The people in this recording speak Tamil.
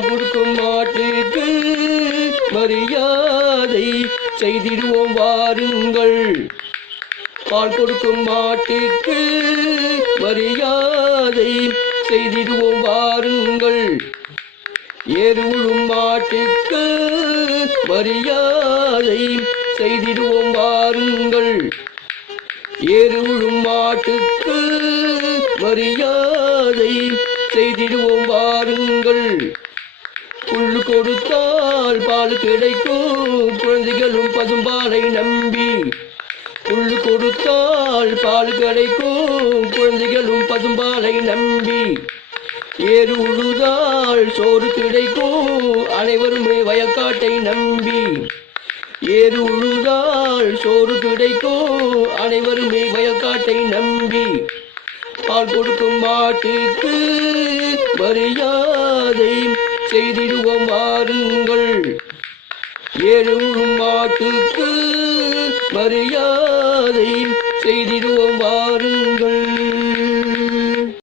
பால் கொடுக்கும் மாட்டுக்கு மரியாதை செய்திடுவோம் வாருங்கள். பால் கொடுக்கும் மாட்டுக்கு மரியாதை செய்திடுவோம் வாருங்கள். ஏறு உழும் மாட்டுக்கு மரியாதை செய்திடுவோம் வாருங்கள். ஏறு உழும் மாட்டுக்கு மரியாதை செய்திடுவோம் வாருங்கள். புல்லு கொடுத்தால் பால் கிடைக்கும் குழந்தைகளும் பசும்பாலை நம்பி. புல்லு கொடுத்தால் பால் கிடைக்கும் குழந்தைகளும் பசும்பாலை நம்பி. ஏறு உழுதால் சோறு கிடைக்கும் அனைவருமே வயக்காட்டை நம்பி. ஏறு உழுதால் சோறு கிடைக்கும் அனைவருமே வயக்காட்டை நம்பி. பால் கொடுக்கும் மாட்டுக்கு மரியாதை செய்திடுவோம் வாருங்கள். ஏறு உழும் மாட்டுக்கு மரியாதை செய்திடுவோம் வாருங்கள்.